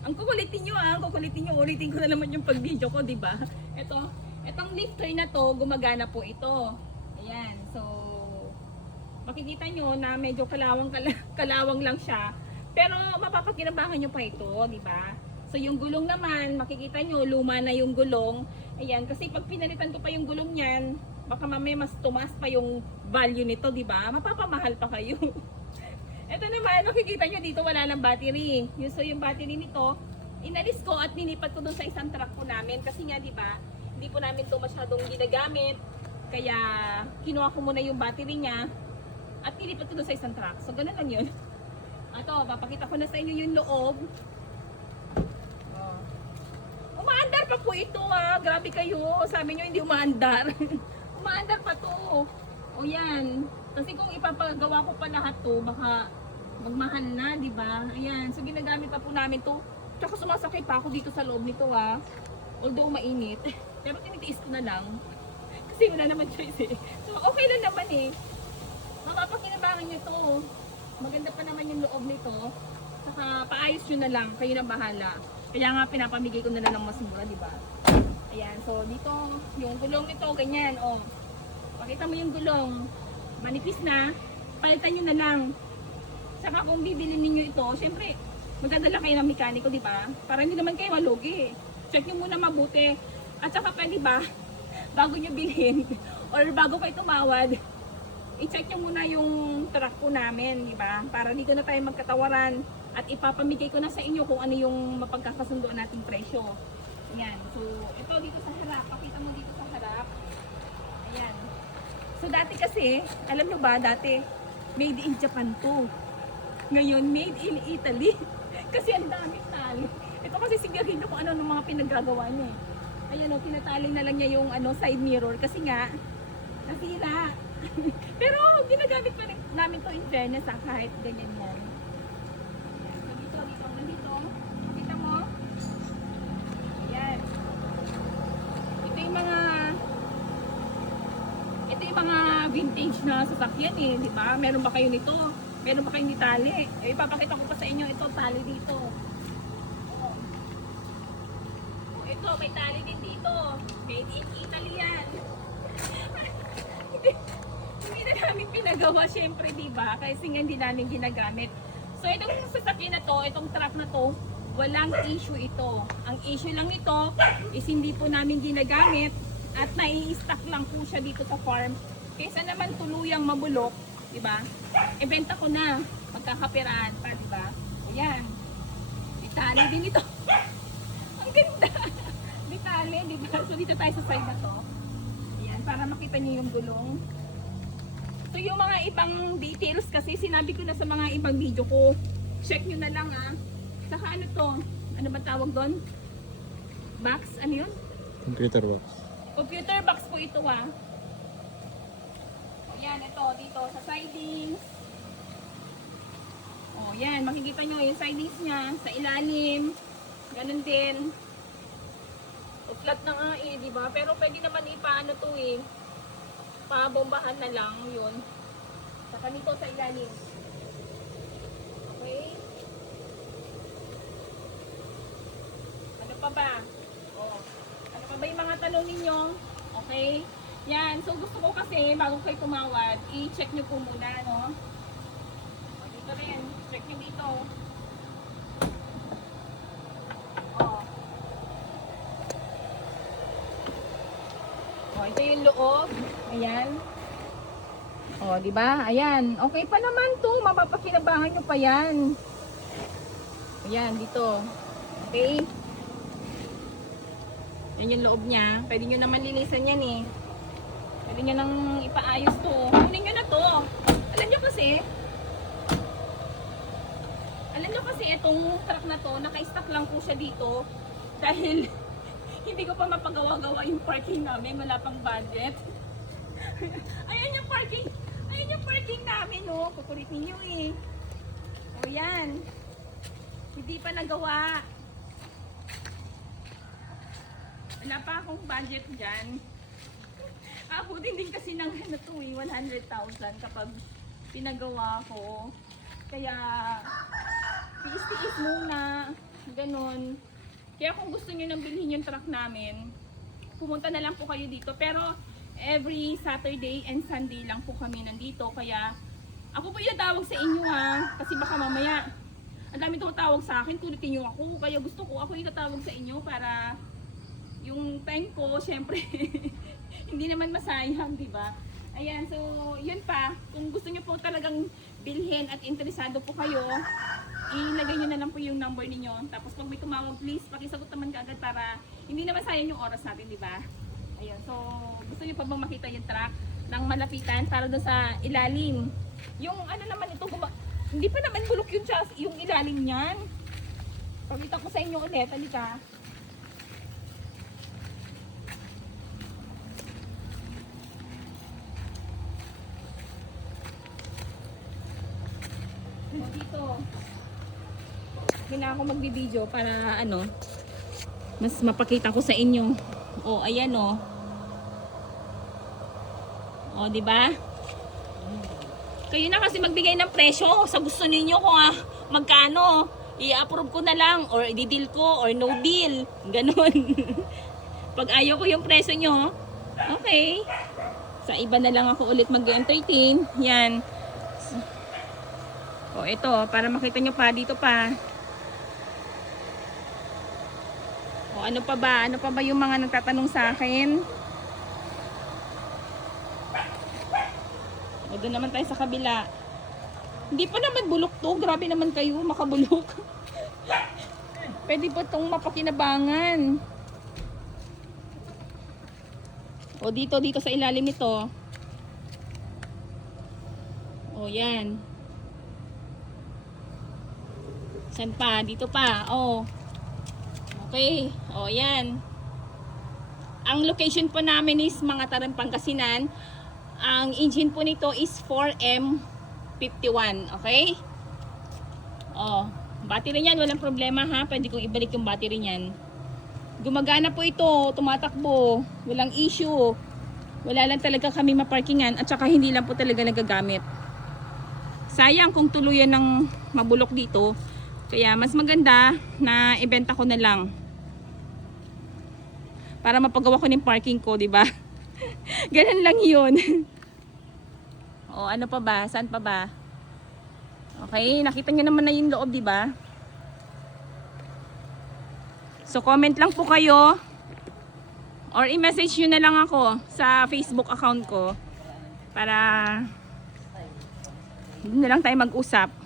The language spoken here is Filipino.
Ang kukulitin nyo ang kukulitin nyo. Ulitin ko na naman yung pag-video ko, di ba? Itong lifter na to, gumagana po ito. Ayan, so makikita nyo na medyo kalawang lang siya. Pero mapapakinabangan nyo pa ito, di ba? So yung gulong naman, makikita nyo, luma na yung gulong. Ayan, kasi pag pinalitan ko pa yung gulong niyan, baka mamaya mas tumaas pa yung value nito, di ba? Mapapamahal pa kayo. Ito naman, makikita nyo dito wala ng battery. So yung battery nito, inalis ko at nilipat ko doon sa isang truck po namin. Kasi nga, di ba, hindi po namin ito masyadong ginagamit. Kaya kinuha ko muna yung battery niya at nilipat ko doon sa isang truck. So ganun lang yun. Ito, papakita ko na sa inyo yung loob. Umaandar pa po ito ha. Grabe kayo. Sabi nyo hindi umaandar. Umaandar pa to. O yan. Kasi kung ipapagawa ko pa lahat to, baka magmahal na, di ba? Ayan. So ginagamit pa po namin to. Tsaka sumasakay pa ako dito sa loob nito ha. Although mainit. Pero tinitiis ko na lang. Kasi wala naman choice eh. So okay lang naman eh. Mapapakinabangan nyo to. Maganda pa naman yung loob nito. Saka paayos nyo na lang. Kayo na bahala. Kaya nga pinapamigay ko na lang ng mas mura, di ba? Ayan, so dito, yung gulong nito, ganyan, oh. Pakita mo yung gulong. Manipis na, palitan nyo na lang. Saka kung bibili ninyo ito, syempre, magdadala kayo ng mekaniko, di ba? Para hindi naman kayo malugi. Check nyo muna mabuti. At saka pwede ba, bago nyo bilhin, or bago kayo tumawad, i-check nyo muna yung truck po namin, di ba? Para dito na tayo magkatawaran. At ipapamigay ko na sa inyo kung ano yung mapagkakasundoan nating presyo. Ayan. So, ito dito sa harap. Pakita mo dito sa harap. Ayan. So, dati kasi, alam nyo ba, dati, made in Japan to. Ngayon, made in Italy. Kasi ang dami tali. Ito kasi sigarilyo kung ano ng mga pinagagawa niya. Ayan o, tinataling na lang niya yung side mirror. Kasi nga, nasira. Pero, ginagamit pa rin namin to in fairness kahit ganyan yan. Vintage na sasakyan eh, di ba? Meron ba kayo nito? Meron ba kayong tali? Eh, ipapakita ko pa sa inyo ito, tali dito. Oh. Ito, may tali din dito. Made in Italy yan. Hindi na namin pinagawa, syempre, di ba? Kasi nga hindi namin ginagamit. So, itong sasakyan na to, itong truck na to, walang issue ito. Ang issue lang nito is hindi po namin ginagamit at nai-stock lang po siya dito sa farm. Kaysa naman tuluyang mabulok, di ba? Ibenta ko na, magkakapiraan pa, di ba? Ayan. Ditali din ito. Ang ganda. Ditali, di ba? So dito tayo sa side na to. Ayan, para makita niyo yung gulong. So yung mga ibang details kasi sinabi ko na sa mga ibang video ko. Check nyo na lang ah. Saka ano to? Ano ba tawag doon? Box? Ano yun? Computer box. Computer box po ito ah. Yan, ito, dito, sa sidings. O, yan, makikita nyo yung sidings niya, sa ilalim. Ganun din. O, flat na nga eh, diba? Pero pwede naman ipaano to eh. Pabombahan na lang, yun. Saka nito sa ilalim. Okay? Ano pa ba? O, ano pa ba yung mga tanong ninyo? Okay? Yan, so gusto ko kasi bago kayo tumawad, i-check nyo po muna, no? O, dito rin, check nyo dito. O, ito yung loob. Ayan. O, di ba? Ayan. Okay pa naman to. Mapapakinabangan nyo pa yan. Ayan, dito. Okay? Yan yung loob niya. Pwede nyo naman linisan yan eh. Pwede nyo nang ipaayos to. Kunin nyo na to. Alam nyo kasi itong truck na to, naka-stock lang po siya dito. Dahil hindi ko pa mapagawa-gawa yung parking namin. Wala pang budget. Ayan yung parking. Ayan yung parking namin, oh. Kukulit ninyo eh. O yan. Hindi pa nagawa. Wala pa akong budget dyan. Abutin din kasi ng 100,000 kapag pinagawa ko. Kaya, tiis-tiis muna. Ganon. ngayon. Kaya kung gusto nyo nang bilhin yung truck namin, pumunta na lang po kayo dito. Pero every Saturday and Sunday lang po kami nandito. Kaya ako po yung tawag sa inyo ha. Kasi baka mamaya, ang dami tumatawag sa akin, kulitin nyo ako. Kaya gusto ko, ako yung tatawag sa inyo para yung time ko, syempre, hindi naman masayang, di ba? Ayan, so yun pa. Kung gusto nyo po talagang bilhin at interesado po kayo, ilagay nyo na lang po yung number ninyo. Tapos pag may tumawag, please, pakisagot naman kaagad para hindi naman sayang yung oras natin, di ba? Ayan, so gusto nyo pa bang makita yung truck ng malapitan para doon sa ilalim? Yung ano naman ito, hindi pa naman bulok yung chassis, yung ilalim niyan. Pakita ko sa inyo ulit, halika. Dito. Hindi na ako magbibideo para ano, mas mapakita ko sa inyo. Oh, ayan oh. Oh, di ba? Kayo na kasi magbigay ng presyo sa gusto ninyo kung magkano. I-approve ko na lang or i-deal ko or no deal. Ganon. Pag ayaw ko yung presyo nyo, okay. Sa iba na lang ako ulit mag-entertain. Yan. O ito, para makita nyo pa, dito pa. O ano pa ba? Ano pa ba yung mga nagtatanong sa akin? O doon naman tayo sa kabila. Hindi pa naman bulok to. Grabe naman kayo, makabulok. Pwede pa itong mapakinabangan. O dito sa ilalim nito. O yan. Saan pa? Dito pa. Oh. Okay. Oh, yan. Ang location po namin is Mangataran, Pangasinan. Ang engine po nito is 4M51. Okay? Oh. Battery niyan, walang problema ha. Pwede kong ibalik yung battery niyan. Gumagana po ito. Tumatakbo. Walang issue. Wala lang talaga kami maparkingan. At saka hindi lang po talaga nagagamit. Sayang kung tuluyan ng mabulok dito. Kaya mas maganda na ibenta ko na lang. Para mapagawa ko ng parking ko, di ba? Ganun lang 'yun. O ano pa ba? Saan pa ba? Okay, nakita niyo naman na yung loob, di ba? So comment lang po kayo or i-message niyo na lang ako sa Facebook account ko para doon na lang tayo mag-usap.